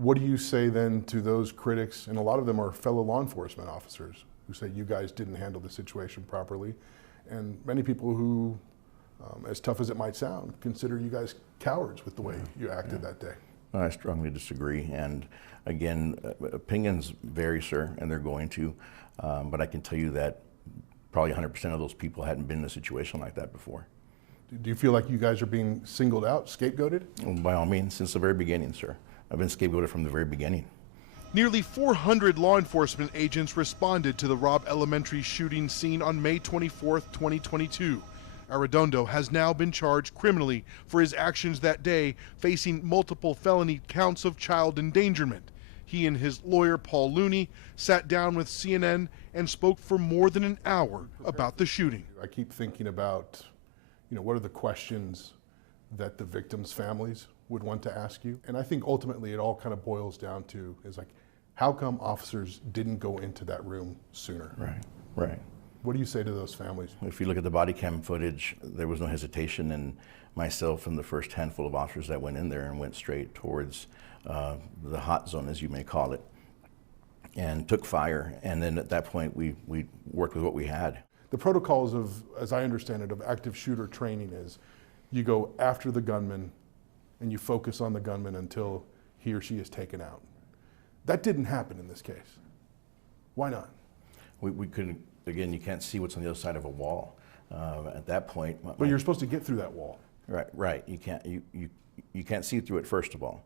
What do you say then to those critics, and a lot of them are fellow law enforcement officers, who say you guys didn't handle the situation properly, and many people who, as tough as it might sound, consider you guys cowards with the way you acted that day? I strongly disagree, and again, opinions vary, sir, and they're going to, but I can tell you that probably 100% of those people hadn't been in a situation like that before. Do you feel like you guys are being singled out, scapegoated? Well, by all means, since the very beginning, sir. I've been scapegoated from the very beginning. Nearly 400 law enforcement agents responded to the Robb Elementary shooting scene on May 24, 2022. Arredondo has now been charged criminally for his actions that day, facing multiple felony counts of child endangerment. He and his lawyer, Paul Looney, sat down with CNN and spoke for more than an hour about the shooting. I keep thinking about, what are the questions that the victims' families would want to ask you? And I think ultimately it all kind of boils down to is like, how come officers didn't go into that room sooner? Right. What do you say to those families? If you look at the body cam footage, there was no hesitation, and myself and the first handful of officers that went in there and went straight towards the hot zone, as you may call it, and took fire. And then at that point, we worked with what we had. The protocols of, as I understand it, of active shooter training is you go after the gunman and you focus on the gunman until he or she is taken out. That didn't happen in this case. Why not? We couldn't, again, you can't see what's on the other side of a wall. At that point. But you're supposed to get through that wall. Right. You can't see through it, first of all.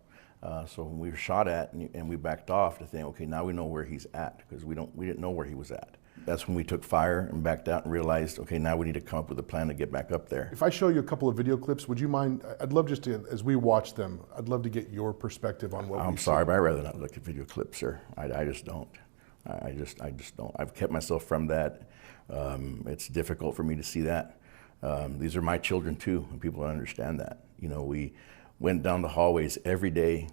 So when we were shot at and we backed off to think, okay, now we know where he's at, because we didn't know where he was at. That's when we took fire and backed out and realized, okay, now we need to come up with a plan to get back up there. If I show you a couple of video clips, would you mind? I'd love just to, as we watch them, I'd love to get your perspective on what we see. I'm sorry, but I'd rather not look at video clips, sir. I just don't. I just don't. I've kept myself from that. It's difficult for me to see that. These are my children too, and people don't understand that. We went down the hallways every day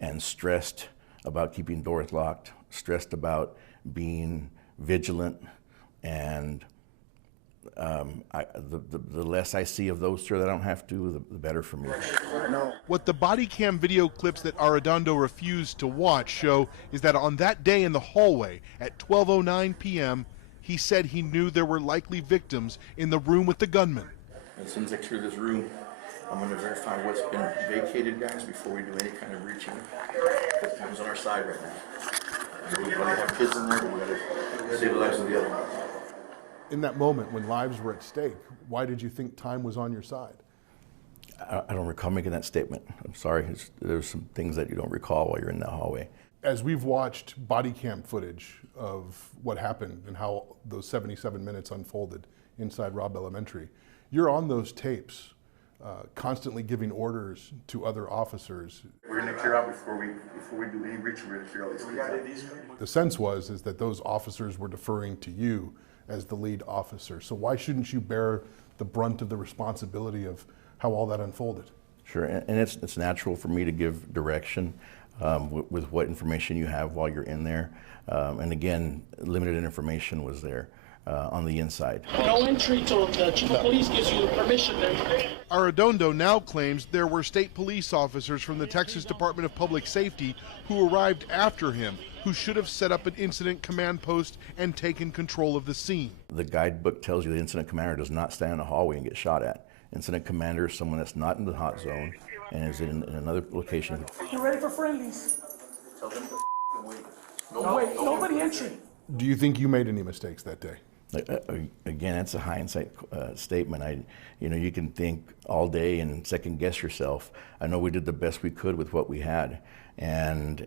and stressed about keeping doors locked, stressed about being vigilant, and the less I see of those, sir, that I don't have to, the better for me. What the body cam video clips that Arredondo refused to watch show is that on that day in the hallway at 12:09 p.m., he said he knew there were likely victims in the room with the gunman. As soon as I clear this room, I'm going to verify what's been vacated, guys, before we do any kind of reaching. The time's on our side right now. We probably have kids in there, but we got to save the lives of the other ones. In that moment when lives were at stake, why did you think time was on your side? I don't recall making that statement. I'm sorry. There's some things that you don't recall while you're in that hallway. As we've watched body cam footage of what happened and how those 77 minutes unfolded inside Robb Elementary, you're on those tapes constantly giving orders to other officers. We're going to clear out before we do any reaching. We're going to clear all these kids out. The sense is that those officers were deferring to you as the lead officer. So why shouldn't you bear the brunt of the responsibility of how all that unfolded? Sure, and it's natural for me to give direction with what information you have while you're in there. And again, limited information was there on the inside. No entry till the chief of police gives you the permission there. Arredondo now claims there were state police officers from the Texas Department of Public Safety who arrived after him, who should have set up an incident command post and taken control of the scene. The guidebook tells you the incident commander does not stand in the hallway and get shot at. Incident commander is someone that's not in the hot zone and is in another location. You ready for friendlies? Tell them to wait. No, wait, nobody entry. Do you think you made any mistakes that day? Again, it's a hindsight statement. You can think all day and second guess yourself. I know we did the best we could with what we had, and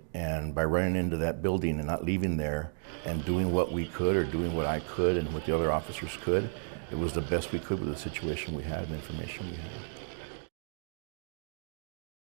by running into that building and not leaving there and doing what we could or doing what I could and what the other officers could, it was the best we could with the situation we had and the information we had.